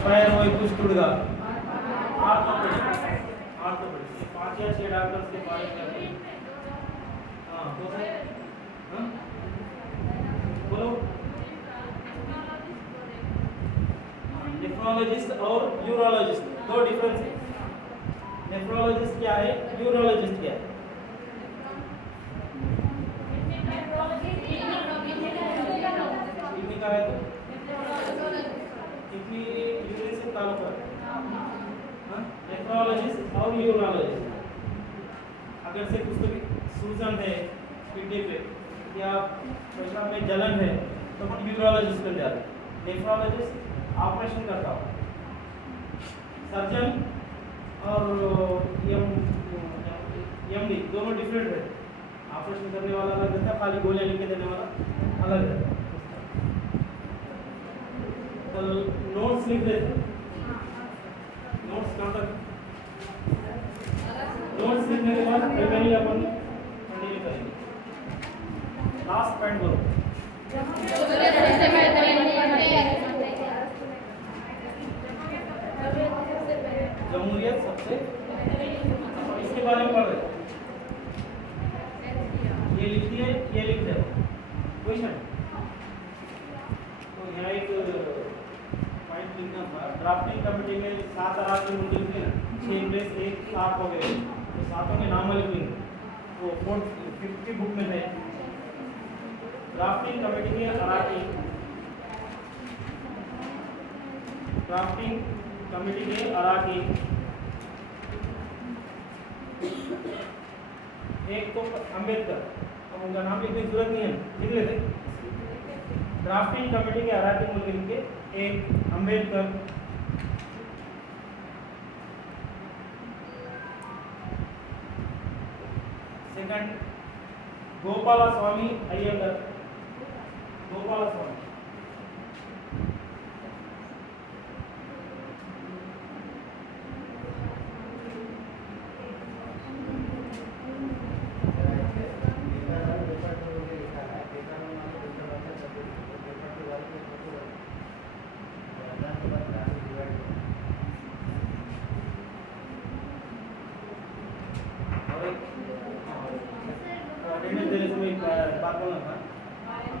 Spire वैकुष्ठुడుగా orthopaedic 5 या 6 doctors के बारे में हाँ तो हाँ बोलो नेफ्रोलॉजिस्ट और यूरोलॉजिस्ट दो डिफरेंस है। नेफ्रोलॉजिस्ट क्या है, यूरोलॉजिस्ट क्या है? किडनी का है तो किडनी यूरिन से ताल्लुक है। हाँ नेफ्रोलॉजिस्ट और यूरोलॉजिस्ट अगर से कुछ भी सूजन है किडनी पे या पेशाब में जलन है तो हम यूरोलॉजिस्ट पे जाते हैं। नेफ्रोलॉजिस्ट ऑपरेशन करता हो, सर्जन और एमडी दोनों डिफरेंट है। ऑपरेशन करने वाला अलग रहता है, खाली गोलियां लिख के देने वाला अलग रहता है। तो नोट्स लिख देते, नोट्स कहाँ तक? नोट्स लिखने के बाद रिमेनिंग अपन कंटिन्यू करेंगे। लास्ट पॉइंट बोलो। जमहूरियत सबसे इसके बारे में पढ़ रहे, ये लिख दिए, ये लिख दे क्वेश्चन। तो यहाँ एक पॉइंट लिखना था, ड्राफ्टिंग कमेटी में 7 आदमी मुझे लिखे ना, 6 प्लस 1 7 हो गए, तो सातों के नाम लिख लेंगे। वो 50 बुक में है। ड्राफ्टिंग कमेटी के अराकी, ड्राफ्टिंग कमेटी के अराकी एक तो अंबेडकर, अब उनका नाम लिखने की जरूरत नहीं है, लिख लेते। ड्राफ्टिंग कमेटी के अराकी मुल्क के एक अंबेडकर, सेकंड गोपाला स्वामी अय्यर, गोपाला स्वामी,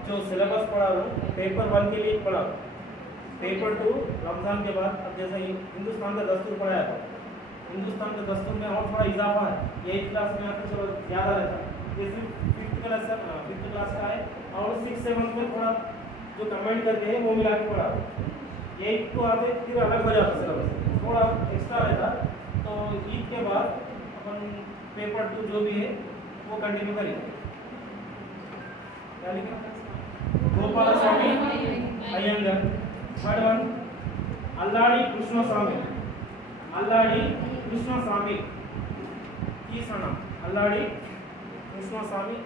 जो सिलेबस पढ़ा रहा हूँ पेपर 1 के लिए पढ़ा, पेपर 2 रमज़ान के बाद। अब जैसे ही हिंदुस्तान का दस्तूर पढ़ाया था, हिंदुस्तान का दस्तूर में और थोड़ा इजाफा है, 8th क्लास में आकर चलो ज़्यादा रहता है, ये सिर्फ 5th क्लास का है और 6 7 में थोड़ा जो कमेंट करके है वो मिला के पढ़ा। 8 को आते फिर अलग हो जाता सिलेबस, थोड़ा एक्स्ट्रा रहता। तो ईद के बाद अपन पेपर 2 जो भी है वो कंटिन्यू करेंगे। क्या लिखा? गोपाला स्वामी अय्यंगार। थर्ड वन अल्लाडी कृष्णस्वामी, अल्लाडी कृष्णस्वामी की सनम, अल्लाडी कृष्णस्वामी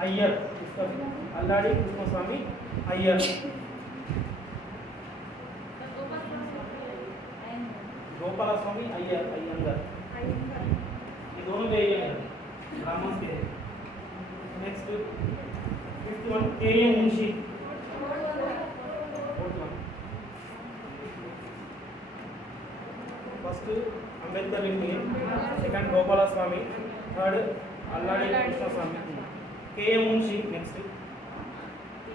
अय्यर, इसका अल्लाडी कृष्णस्वामी अय्यर। गोपाला स्वामी अय्यर अय्यंगार, ये दोनों भी अय्यर ब्राह्मण के हैं। नेक्स्ट 5th वन के मुंशी, फर्स्ट अंबेडकर लिखेंगे, second Gopala Swami, third Alladi Krishnaswamy, K Munshi. Next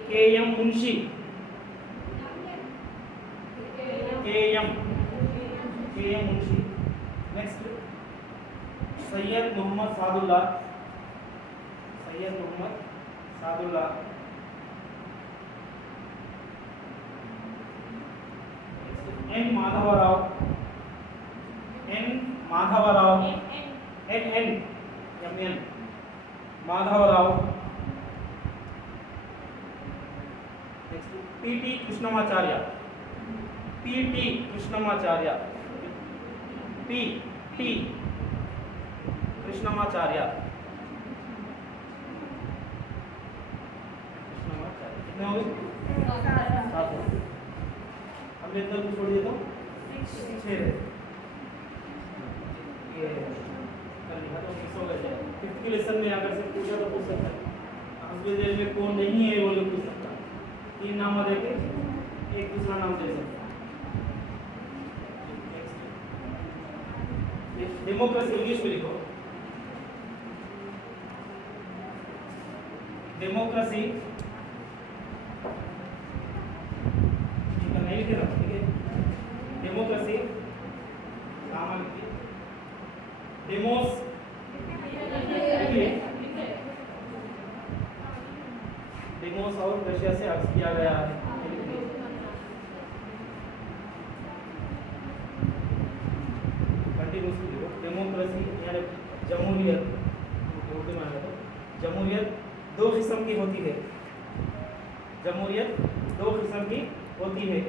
K Munshi, K Munshi. Next Syed Mohammad Saadulla, Syed Mohammad Saadulla. N Madhavrao, N Madhavrao, N Madhavrao. Next PT Krishnamachari, PT Krishnamachari, P Krishnamachari. कितने हो गए? 7 हो। अंबेडकर को छोड़ दिए तो 6 रहे। ये कर लिखा तो 6 हो गए। 5th के लेसन में अगर से पूछा तो पूछ सकता है, उसमें जेल में कौन नहीं है वो लोग पूछ सकता है। 3 नाम देके एक दूसरा नाम दे सकता है। डेमोक्रेसी इंग्लिश में लिखो, डेमोक्रेसी नहीं लिखे ना, ठीक है, डेमोक्रेसी नाम लिखिए, डेमोस डेमोस और रशिया से अक्स किया गया है। डेमोक्रेसी यानी जमहूरियत, उर्दू में आया, जमहूरियत दो किस्म की होती है, जमहूरियत दो किस्म की होती है।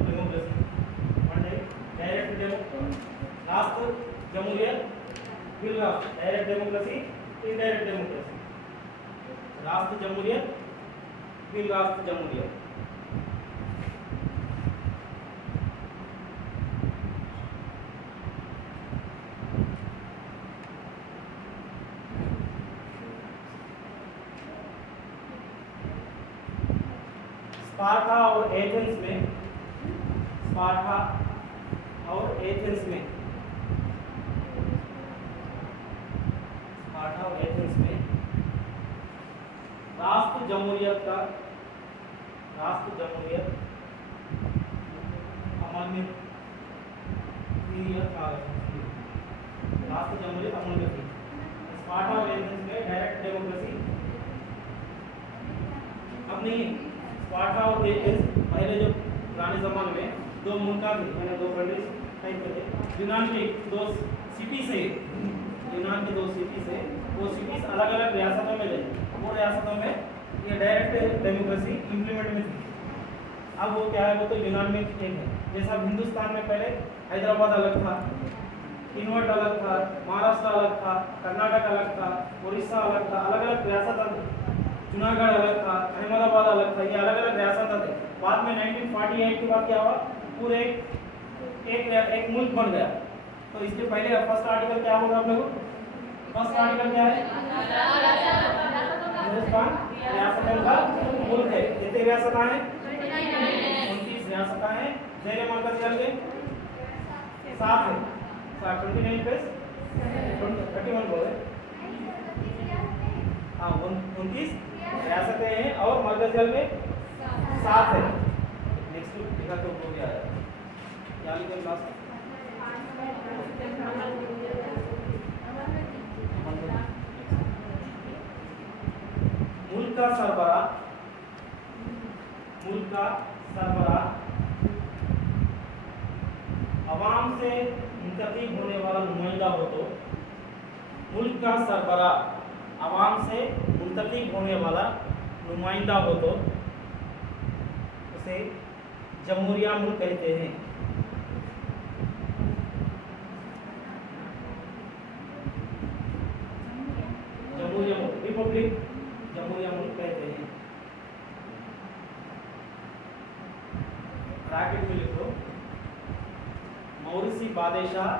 डेमोक्रेसी डायरेक्ट राष्ट्र जमहूरियत, फिर राष्ट्र डायरेक्ट डेमोक्रेसी, इनडायरेक्ट डेमोक्रेसी, राष्ट्र जमहूरियत, फिर राष्ट्र जमहूरियत। स्पार्टा और एथेंस में, स्पार्टा और एथेंस में, स्पार्टा और एथेंस में राष्ट्र जमहूरियत का, राष्ट्र जमहूरियत अमल में राष्ट्र जमहूरियत अमल में थी। स्पार्टा और एथेंस में डायरेक्ट डेमोक्रेसी अब नहीं है। स्पार्टा और एथेंस पहले जो पुराने ज़माने में दो मुल्का थे, मैंने दो कंट्रीज टाइप के थे, यूनान के दो सिटी से, यूनान के दो सिटी से, वो सिटीज अलग अलग रियासतों में गई, वो रियासतों में ये डायरेक्ट डेमोक्रेसी इम्प्लीमेंट में थी। अब वो क्या है, वो तो यूनान में एक है। जैसा हिंदुस्तान में पहले हैदराबाद अलग था, इनवर्ट अलग था, महाराष्ट्र अलग था, कर्नाटक अलग था, उड़ीसा अलग था, अलग अलग रियासत, जूनागढ़ अलग था, अहमदाबाद अलग था, ये अलग अलग रियासत थे। बाद में 1948 के बाद क्या हुआ, पूरे एक मुल्क बन गया। तो इसके पहले फर्स्ट आर्टिकल क्या होगा आप लोगों को? फर्स्ट आर्टिकल क्या है? हिंदुस्तान रियासतों का मुल्क है। कितनी रियासतें हैं? 29 रियासतें हैं। ज़ेरे मरकज़ के 7 है, 29 पे 31 बोले, हाँ 29 रियासतें हैं और मरकज़ में 7 है। नेक्स्ट लिखा तो हो गया है, क्या लिखे लास्ट? मुल्क का सरबराह, मुल्क का सरबराह अवाम से मुंतखब होने वाला नुमाइंदा हो तो, मुल्क का सरबराह अवाम से मुंतखब होने वाला नुमाइंदा हो तो उसे जमहूरिया मुल्क कहते हैं। जमहूरिया मुल्क, रिपब्लिक जमहूरिया मुल्क कहते हैं। ब्रैकेट में लिखो, मौरिसी बादशाह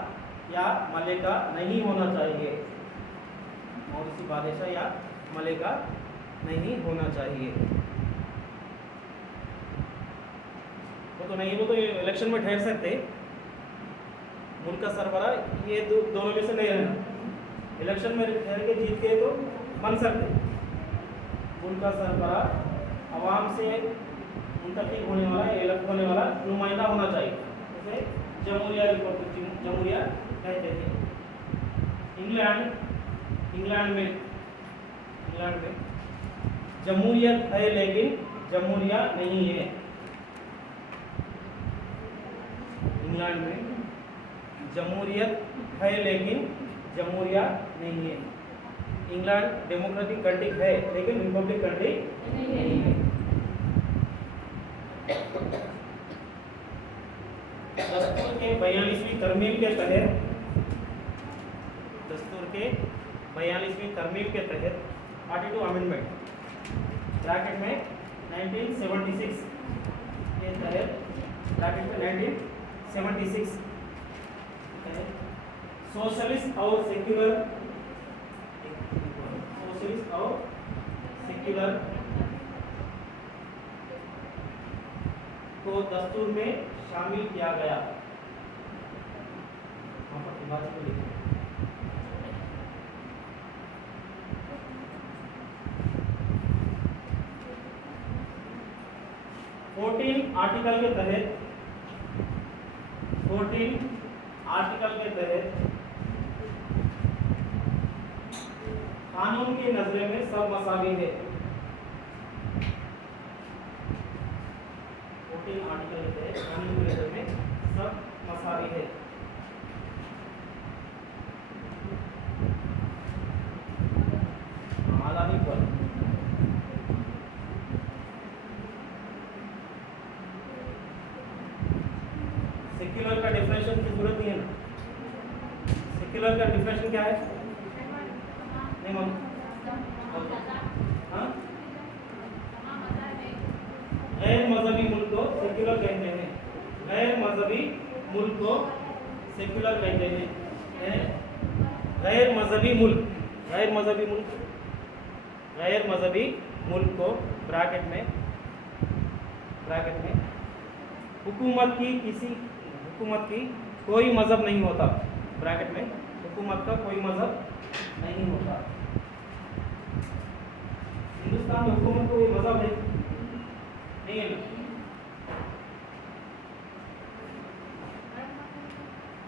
या मलिका नहीं होना चाहिए, मौरिसी बादशाह या मलिका नहीं होना चाहिए। वो तो नहीं, वो तो इलेक्शन में ठहर सकते, मुल्क का सरबराह ये दोनों में से नहीं रहना, इलेक्शन में ठहर के जीत के तो बन सकते। मुल्क का सरबराह अवाम से मुंतखब होने वाला, इलेक्ट होने वाला नुमाइंदा होना चाहिए, उसे जमहूरिया रिपब्लिक जमहूरिया कहते हैं। इंग्लैंड में जमहूरियत है लेकिन जमहूरिया नहीं है। इंग्लैंड में जमहूरियत है लेकिन जमहूरिया नहीं है। इंग्लैंड डेमोक्रेटिक कंट्री है लेकिन रिपब्लिक कंट्री नहीं है। दस्तूर के 42वीं तरमीम के तहत, दस्तूर के 42वीं तरमीम के तहत 42 अमेंडमेंट ब्रैकेट में 1976 के तहत, ब्रैकेट में 1976 सोशलिस्ट और सेक्युलर, सोशलिस्ट और सेक्युलर को दस्तूर में शामिल किया गया। वहाँ पर विभाजन में लिखा 14 आर्टिकल के तहत 14 आर्टिकल के तहत कानून की नजर में सब मसावी है। 14 आर्टिकल के तहत कानून की नजर में सब मसावी है। आला इक्वल सेक्युलर का डिफरेंशिएशन की जरूरत नहीं है ना। सेक्युलर का डिफरेंशिएशन क्या है? नहीं मम हाँ, गैर मजहबी मुल्क को सेक्युलर कहते हैं। गैर मजहबी मुल्क को सेक्युलर कहते हैं। गैर मजहबी मुल्क, गैर मजहबी मुल्क, गैर मजहबी मुल्क को ब्रैकेट में हुकूमत की कोई मजहब नहीं होता। ब्रैकेट में हुकूमत का कोई मजहब नहीं होता। हिंदुस्तान में हुकूमत को कोई मजहब है नहीं है ना।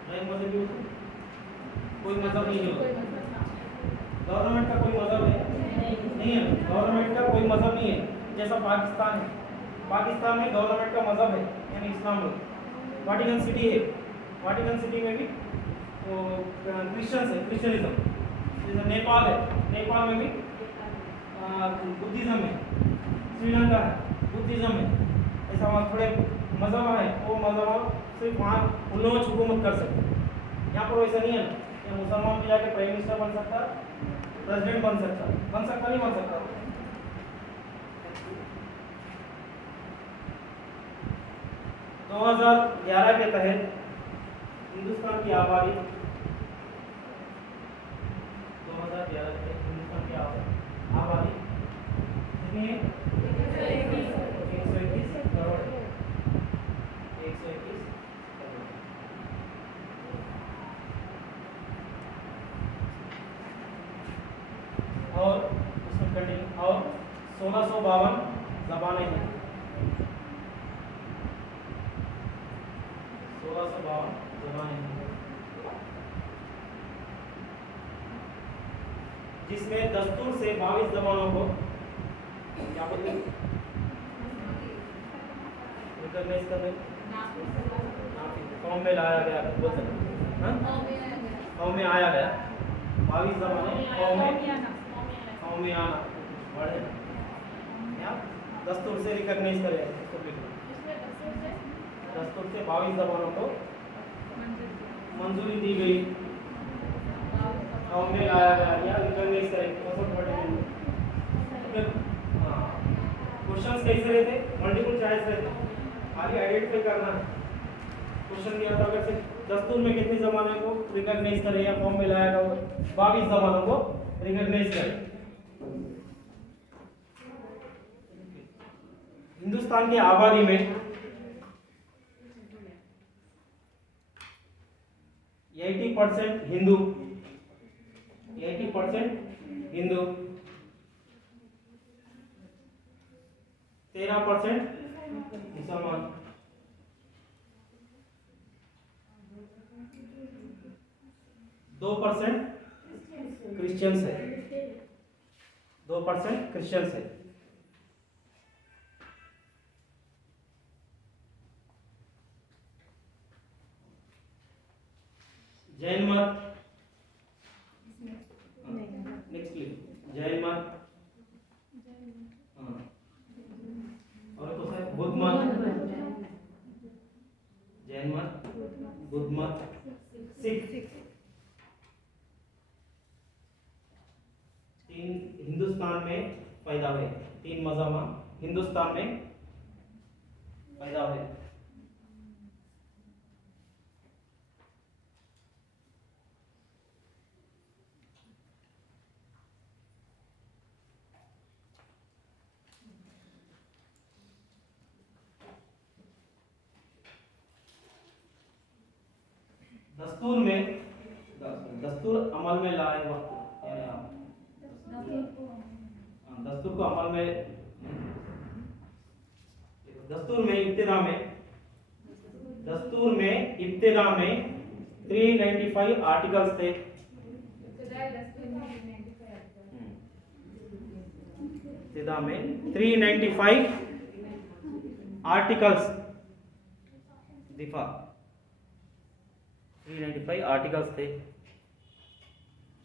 गैर मजहबी कोई मजहब नहीं होता। गवर्नमेंट का कोई मजहब है नहीं है। गवर्नमेंट का कोई मजहब नहीं है। जैसा पाकिस्तान है, पाकिस्तान में गवर्नमेंट का मजहब है यानी इस्लाम है। वाटिकन सिटी है, वाटिकन सिटी में भी वो क्रिश्चियंस है, क्रिश्चियनिज्म। जैसे नेपाल है, नेपाल में भी बुद्धिज्म है। श्रीलंका है, बुद्धिज्म है। ऐसा वहाँ थोड़े मजहब है, वो मजहब सिर्फ वहाँ उन लोग हुकूमत कर सकते हैं। यहाँ पर वैसा नहीं है ना। मुसलमान भी जाके प्राइम मिनिस्टर बन सकता, प्रेसिडेंट बन सकता नहीं बन सकता। 2011 के तहत हिंदुस्तान की आबादी 2011 के तहत हिंदुस्तान की आबादी कितनी है? 121 करोड़। 121 करोड़। और उसमें कंटिन्यू और 1652 जबानें हैं। 1652 जबानें हैं, जिसमें दस्तूर से 22 जबानों को क्या बोलते हैं रिकॉग्नाइज करने फॉर्म में लाया गया। बोल सकते फॉर्म में आया गया। 22 जबानें फॉर्म में आना बढ़े या दस्तूर से रिकॉग्नाइज करें। दस्तूर से 22 जबानों को मंजूरी दी गई, फॉर्म में लाया गया या रिकॉग्नाइज करें। क्वेश्चंस कैसे रहते? मल्टीपल चॉइस रहते। खाली आइडेंटिफाई करना है। क्वेश्चन दिया था अगर से दस्तूर में कितनी जबानों को रिकॉग्नाइज करें या फॉर्म में लाया गया 22 जबानों को रिकॉग्नाइज करें। हिंदुस्तान की आबादी में 80% हिंदू, 80% हिंदू, 13% मुसलमान, 2% क्रिश्चियंस है, 2% क्रिश्चियंस है। जैन मत, नेक्स्ट प्लीज। जैन मत, और तो सर बुद्ध मत, जैन मत, बुद्ध मत, सिख। 3 हिंदुस्तान में पैदा हुए। 3 मजहब हिंदुस्तान में पैदा हुए। दस्तूर में दस्तूर अमल में लाए वक्त दस्तूर को अमल में दस्तूर में इब्तिदा में 395 आर्टिकल्स थे। इब्तिदा में 395 आर्टिकल्स दिफा 395 आर्टिकल्स थे।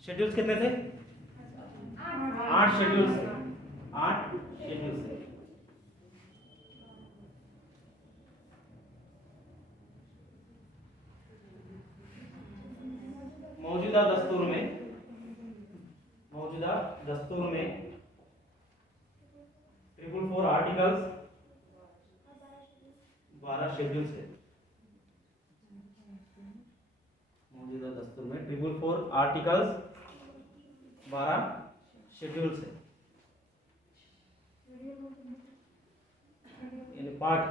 शेड्यूल्स कितने थे? 8 शेड्यूल्स थे। 8 शेड्यूल्स थे। मौजूदा दस्तूर में 444 आर्टिकल्स 12 शेड्यूल्स है। मौजूदा दस्तूर में 444 आर्टिकल्स 12 शेड्यूल्स है। यानी पार्ट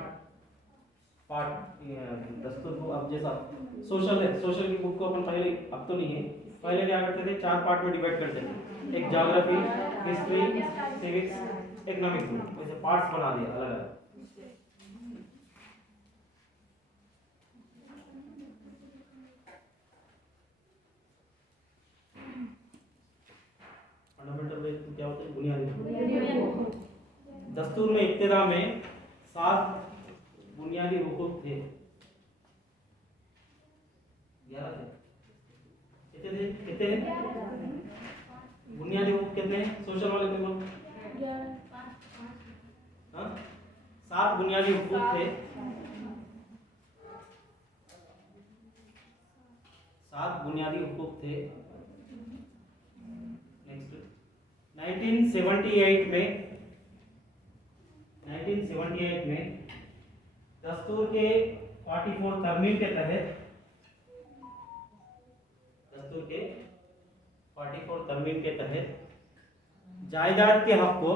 दस्तूर को अब जैसा सोशल है, सोशल की बुक को अपन पहले, अब तो नहीं है, पहले क्या करते थे 4 पार्ट में डिवाइड करते थे, एक ज्योग्राफी, हिस्ट्री, सिविक्स, इकोनॉमिक्स, वैसे पार्ट्स बना दिया अलग अलग। फंडामेंटल क्या होता है? बुनियादी। दस्तूर में इब्तिदा में 7 बुनियादी हुकूक थे। 11 थे। कितने बुनियादी हुकूक कितने हैं? सोशल वाले में बोलो। 7 बुनियादी हुकूक थे। 7 बुनियादी हुकूक थे। नेक्स्ट 1978 में दस्तूर के 44 तरमीम के तहत जायदाद के हक को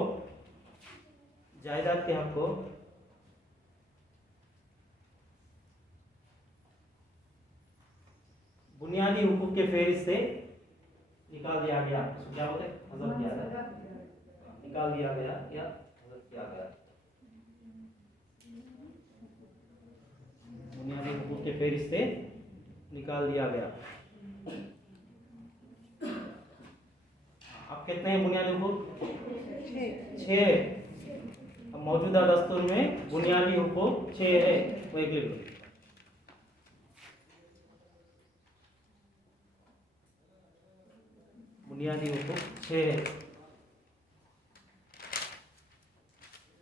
बुनियादी हुकूक के फेहरिस्त से निकाल दिया गया। क्या होता है? हज़फ किया गया, निकाल दिया गया या हज़फ किया गया। बुनियादी हुकूक के फेहरिस्त से निकाल दिया गया। अब कितने हैं बुनियादी हुकूक? 6। अब मौजूदा दस्तूर में बुनियादी हुकूक 6 है। वो एक लिख लो। बुनियादी हुकूक 6 है।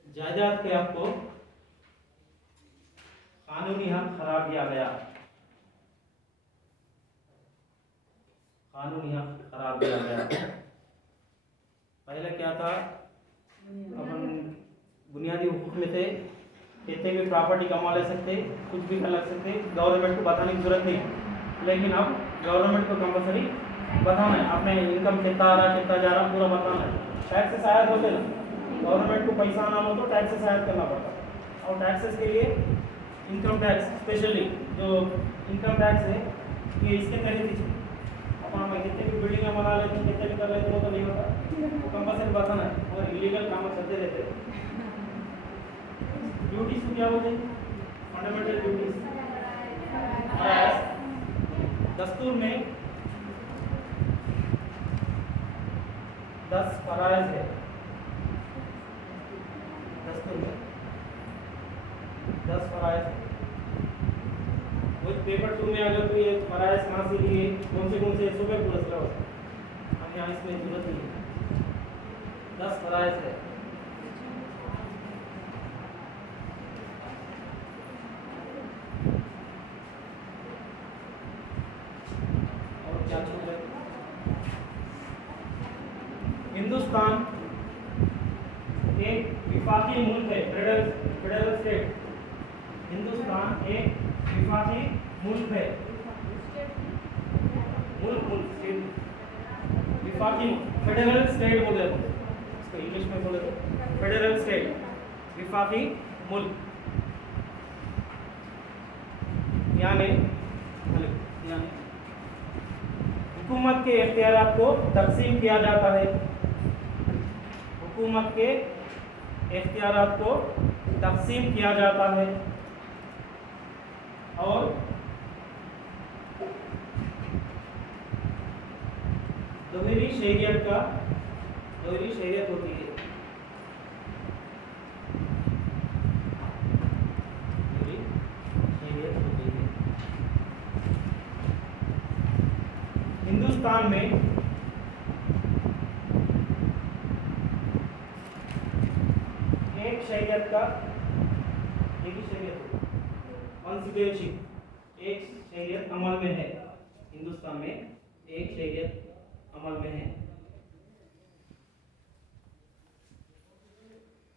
जायदाद के हक को कानूनी हक करार दिया गया। पहले क्या था? अपन बुनियादी हुकूक में थे, कितने भी प्रॉपर्टी कमा ले सकते, कुछ भी कर सकते, गवर्नमेंट को बताने की जरूरत नहीं। लेकिन अब गवर्नमेंट को कंपलसरी बताना है, अपने इनकम कितना आ रहा, कितना जा रहा, पूरा बताना है। टैक्सेस आयात होते ना, गवर्नमेंट को पैसा आना हो तो टैक्सेस आयात करना पड़ता है। और टैक्सेस के लिए इनकम टैक्स, स्पेशली जो इनकम टैक्स है, ये इसके तहत अपन कितने भी बिल्डिंग बना लेते हैं, कितने भी कर लेते हैं, वो तो नहीं होता, वो कंपलसरी बताना है। और इलीगल काम चलते रहते हैं। ड्यूटीज को क्या बोलते हैं? Fundamental duties. दस्तूर में 10 फराइज है। दस्तूर में 10 फराइज है। वो पेपर 2 में अगर कोई फराइज कहाँ से लिए, कौन से सुबह पूरा सिलेबस, हम यहाँ इसमें जरूरत नहीं है। 10 फराइज है। और क्या छूट है? हिंदुस्तान एक विफाकी मुल्क है, फेडरल स्टेट। हिंदुस्तान एक विफाकी मुल्क है। विफाकी फेडरल स्टेट बोले तो, इसको इंग्लिश में बोले तो फेडरल स्टेट, विफाकी मुल्क। यानी हुकूमत के इख्तियारात को तकसीम किया जाता है। हुकूमत के इख्तियारात को तकसीम किया जाता है और दोहरी शरीयत होती है। दोहरी शरीयत होती है। हिंदुस्तान में एक शरीयत का एक ही शरीयत कॉन्स्टिट्यूशन एक शरीयत अमल में है। हिंदुस्तान में एक शरीयत अमल में है।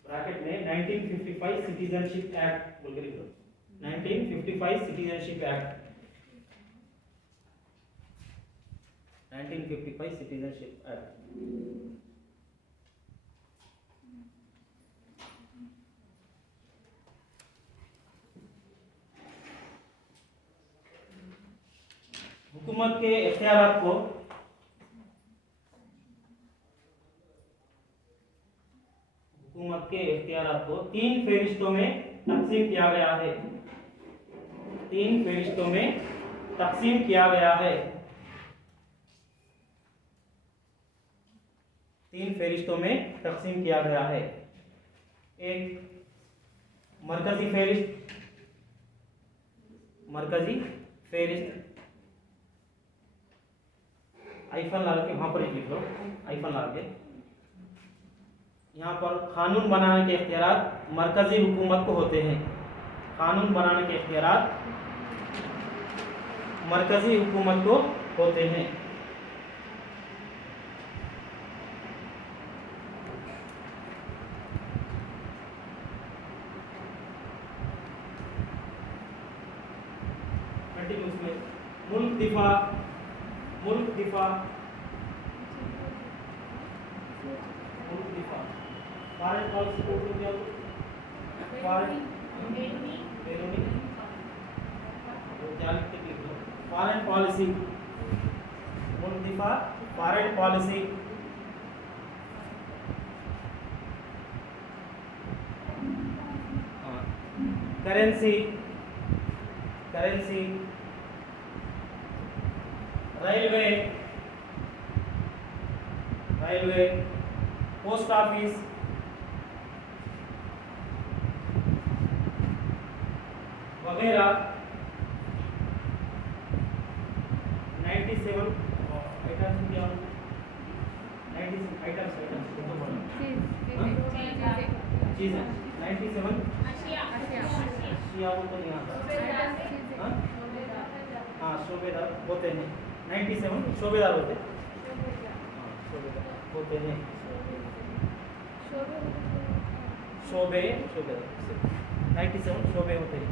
ब्रैकेट में 1955 सिटीजनशिप एक्ट बोल के लिखो। 1955 सिटीजनशिप एक्ट 1955 सिटीजनशिप एक्ट। हुकूमत के इख्तियारात को तीन फहरिस्तों में तकसीम किया गया है। तीन फहरिस्तों में तकसीम किया गया है। तीन फहरिस्तों में तकसीम किया गया है। एक मरकजी फहरिस्त आइफन ला के वहां पर लिख लो। आइफन ला के यहाँ पर कानून बनाने के इख्तियारात मरकजी हुकूमत को होते हैं। कानून बनाने के इख्तियारात मरकजी हुकूमत को होते हैं। मुल्क दिफा फॉरेन पॉलिसी को क्या फॉरेन पॉलिसी मुल्क दिफा foreign policy currency railway post office वगैरह 97 आइटम्स क्या 96 आइटम्स चीज़ें 97 अशिया वो तो यहाँ हाँ शोबेदार होते हैं। 97 शोबेदार होते हैं। शोबेदार 97 शोबे होते हैं।